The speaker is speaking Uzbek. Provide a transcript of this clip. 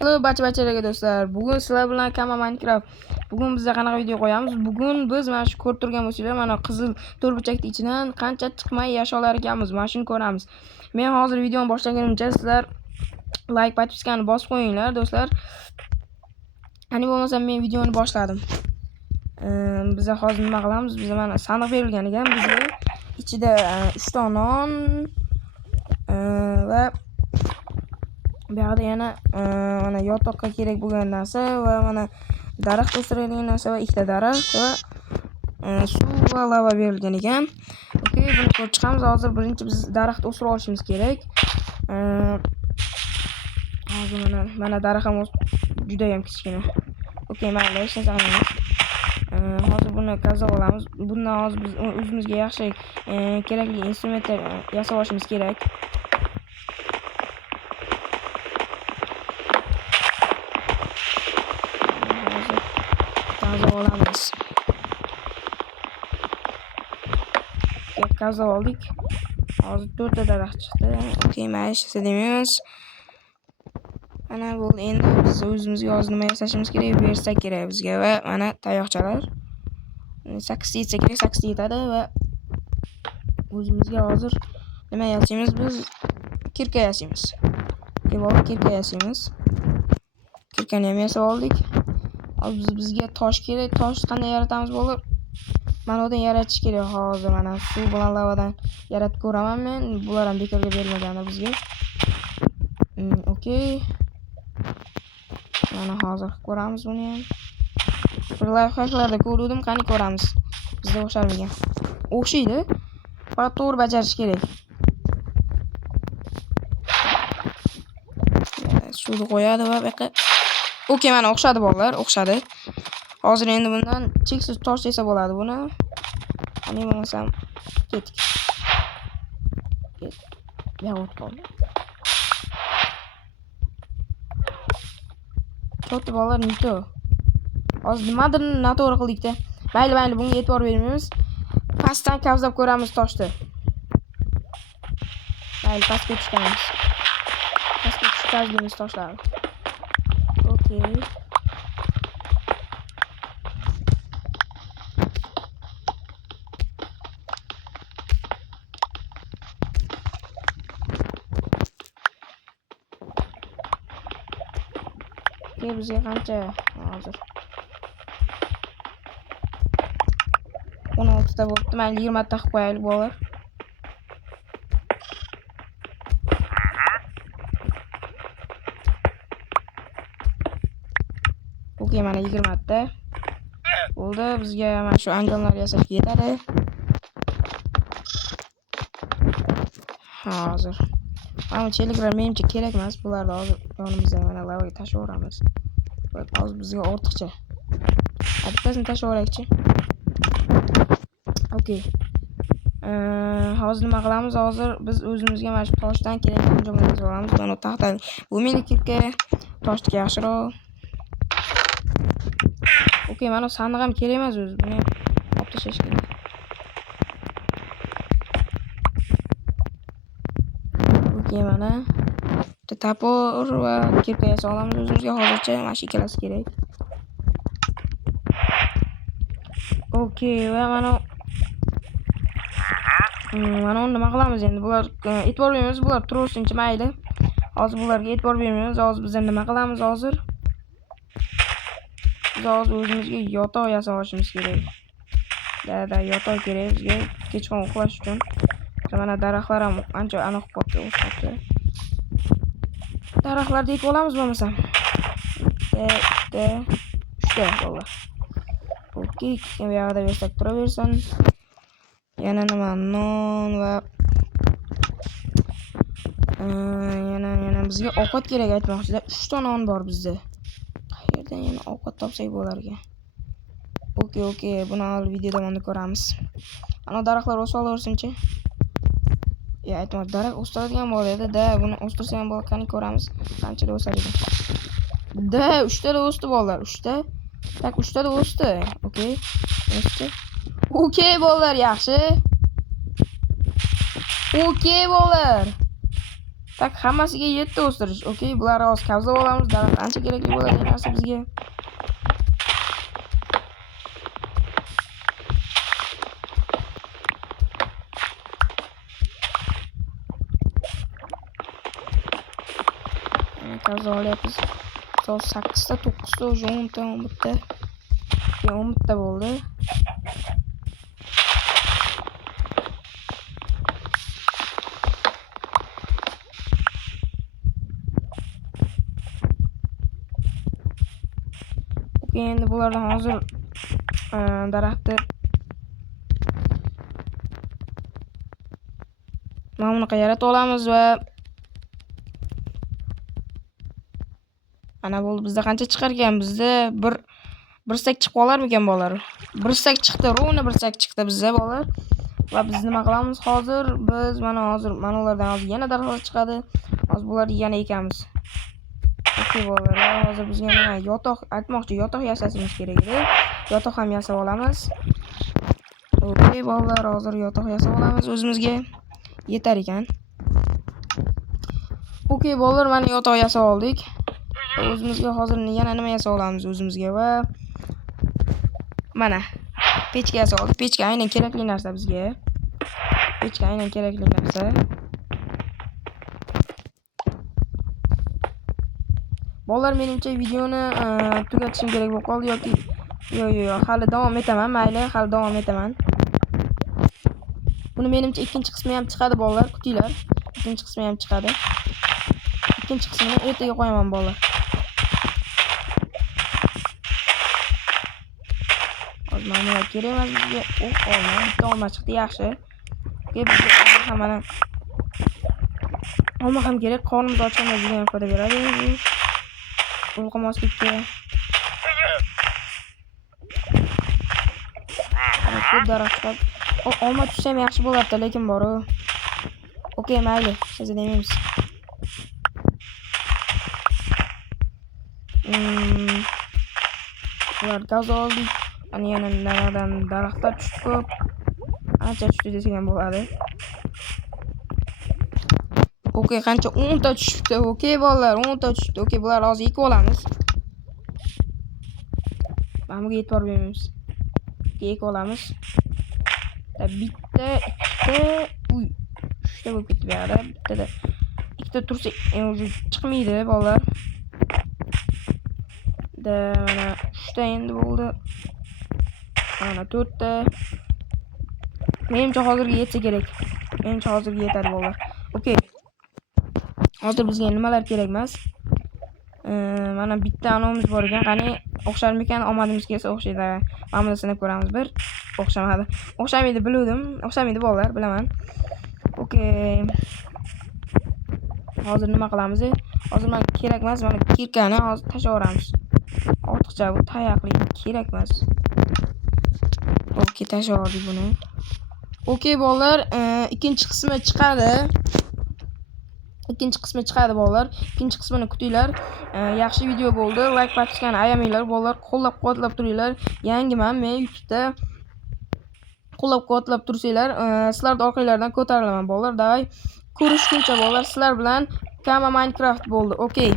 Hello barcha do'stlar. Bugun sizlar bilan Kama Minecraft. Bugun bizga qanaqa video qo'yamiz? Bugun biz mana shu ko'rib turgan bo'lsanglar, mana qizil to'rtburchakning ichidan qancha chiqmay yasholar ekanmiz. Mana shuni ko'ramiz. Men hozir videoni boshlagunimcha sizlar like, podpiskani bosib qo'yinglar do'stlar. Ani bo'lmasa men videoni boshladim. Bizga hozir nima qilamiz? Bizga mana sandiq berilgan ekan bizga. Ichida 3 ta non va bu yerda yana mana yotoqqa kerak bo'lgan narsa va mana daraxt o'stiradigan narsa va ikkita daraxt va suv va lava berilgan ekan. Okey, buni ko'rib chiqamiz. Hozir birinchi biz daraxt o'stirib olishimiz kerak. Hozir mana daraxtimiz juda ham kichkina. Okey, mayli, hech narsa qilmaymiz. Hozir buni qazib olamiz. Bundan hozir biz o'zimizga yaxshi kerakli instrumentlar yasab olishimiz kerak. Qazib olamiz. Qazib oldik. Hozir 4 ta daraxt chiqdi. Okey, mayli, hech narsa demaymiz. Mana bu endi biz o'zimizga hozir nima yasashimiz kerak? Versak kerak bizga va mana tayoqchalar. 8 yetsa kerak, 8 yetadi va o'zimizga hozir nima yasaymiz? Biz kirka yasaymiz. Okey, kirka yasaymiz. Kirkani ham yasab oldik. Hozir bizga tosh kerak. Tosh qanday yaratamiz bo'lib? Mana undan yaratish kerak. Hozir mana suv bilan lavadan yaratib ko'raman men. Bular ham bekorga berilmaganlar bizga. Okey. Mana hozir ko'ramiz buni ham. Bir lavhalarda ko'rdim, qani ko'ramiz. Bizga o'xsharmigan. O'xshaydi. Faqat to'g'ri bajarish kerak. Suvni qo'yadi va bu yoqqa. Okey, mana o'xshadi bolalar, o'xshadi. Hozir endi bundan cheksiz tosh desa bo'ladi buni. Qani bo'lmasam ketdik. Yog'och qoldi. To'g'ri bolalar, nito. Hozir nimadir noto'g'ri qildik-da. Mayli, bunga e'tibor bermaymiz. Pastdan kavzab ko'ramiz toshni. Mayli, pastga tushamiz. Pastga tushamiz toshlar. Okey. Bizga qancha hozir 16 ta bo'libdi. Mayli, 20 ta qilib qo'yaylik bolalar. Okey, mana 20 ta bo'ldi. Bizga mana shu anjomlar yasashga yetadi. Hozir mana cheliklar menimcha kerak emas. Bularni hozir yonimizda mana lavaga tashlayveramiz. Hozir bizga ortiqcha. Bittasini tashlayveraylikchi. Okey. Hozir nima qilamiz? Hozir biz o'zimizga mana shu toshdan kerakli anjomlarni yasab olamiz. Mana taxtani. Bu menikika toshdagi yaxshiroq. Okey, mana sandiq ham kerak emas o'zi. Buni olib tashlash kerak. Okey, mana tapor va kirka yasab olamiz o'zimizga. Hozircha mana shu ikkalasi kerak. Okey, va mana nima qilamiz endi? Bular e'tibor bermaymiz, bular turaversinchi, mayli. Hozir bularga e'tibor bermaymiz. Hozir biz nima qilamiz hozir? Biz hozir o'zimizga yotoq yasab olishimiz kerak. Yotoq kerak bizga kechqurun uxlash uchun. Mana daraxtlar ham ancha aniq qolibdi, o'sibdi. Daraxtlarni ekib olamiz bo'lmasam. 3 ta bo'ldi. Okey, bu yerda versak turaversin. Yana nima? Non va yana bizga ovqat kerak aytmoqchilar. 3 ta non bor bizda. Qayerdan yana ovqat topsak bo'lar ekan. Okey, buni hozir video davomida ko'ramiz. Ana daraxtlar o'sib olaversinchi. Aytmoqchi, daraxt o'stiradigan bo'ladi-da, buni o'stirsa ham bo'ladi, ko'ramiz. Qanchada o'sar ekan. 3 ta o'sdi bolalar, 3 ta. Tak 3 ta o'sdi. Okey. O'sdi. Okey bolalar, yaxshi. Okey bolalar. Tak, hammasiga 7 o'stirish. Okey, bularni hozir qabzab olamiz. Daraxt ancha kerakli bo'ladigan narsa bizga. Qabzab olyapmiz. 8 ta, 9 ta, 10 ta, 11 ta. 11 ta bo'ldi. Endi bulardan hozir daraxtni mana bunaqa yaratib olamiz va ana bo'ldi. Bizda qancha chiqar ekan? Bizda bir stak chiqib qolarmikan bolalar? Bir stak chiqdi, rovna bir stak chiqdi bizda bolalar. Va biz nima qilamiz hozir? Biz mana ulardan hozir yana daraxtlar chiqadi. Hozir bularni yana ekamiz. Okey bolalar, hozir bizga nima yotoq aytmoqchi, yotoq yasashimiz kerak edi. Yotoq ham yasab olamiz. Okey bolalar, hozir yotoq yasab olamiz o'zimizga. Yetar ekan. Okey bolalar, mana yotoq yasab oldik. O'zimizga hozir yana nima yasab olamiz o'zimizga va mana pechka yasab oldik. Pechka aynan kerakli narsa bizga. Pechka aynan kerakli narsa. Bolalar, menimcha videoni tugatishim kerak bo'lib qoldi yoki yo'q, hali davom etaman. Mayli, hali davom etaman. Buni menimcha ikkinchi qismi ham chiqadi bolalar, kutinglar. Ikkinchi qismi ham chiqadi. Ikkinchi qismini ertaga qo'yaman bolalar. Hozir mana kerak emas bizga. Bitta olma chiqdi, yaxshi. Bizga mana olma ham kerak. Qornimiz ochganda bizga ham foyda beradi. Ulg'amaslikka. Ko'p daraxtlar. Olma tushsa ham yaxshi bo'lardi, lekin bor-ku. Okey, mayli, siz demaymiz. Ular gaz oldik. Ana yana naridan daraxtlar tushdi ko'p. Ancha tushdi desam ham bo'ladi. Okey, qancha 10 ta tushibdi. Okey bolalar, 10 ta tushibdi. Okey, bular hozir ekib olamiz. Mana bunga e'tibor bermaymiz. Ekib olamiz. Bitta, ikkita, 3 ta bo'lib ketdi bu yerda. Bittada ikkita tursa, уже chiqmaydi bolalar. Mana 3 ta endi bo'ldi. Mana 4 ta. Menimcha hozirga yetsa kerak. Menimcha hozirga yetadi bolalar. Okey. Hozir bizga nimalar kerak emas? Mana bitta anomimiz bor ekan. Qani o'xsharmikan? Omadimiz kelsa o'xshaydi. Mana buni sinab ko'ramiz bir. O'xshamadi. O'xshamaydi biluvdim. O'xshamaydi bolalar, bilaman. Okey. Hozir nima qilamiz? Hozir men kerak emas, mana kirkani hozir tashlab yuboramiz. Ortiqcha bu tayoqli kerak emas. Okey, tashlab yubordik buni. Okey bolalar, ikkinchi qismi chiqadi. Ikkinchi qismi chiqadi bolalar. Ikkinchi qismini kutinglar. Yaxshi video bo'ldi. Like bosishni ayamanglar bolalar. Qo'llab-quvvatlab turinglar. Yangiman men YouTube'da. Qo'llab-quvvatlab tursanglar, sizlarning orqanglardan ko'tarilaman bolalar. Davay ko'rishguncha bolalar, sizlar bilan Kama Minecraft bo'ldi. Okey.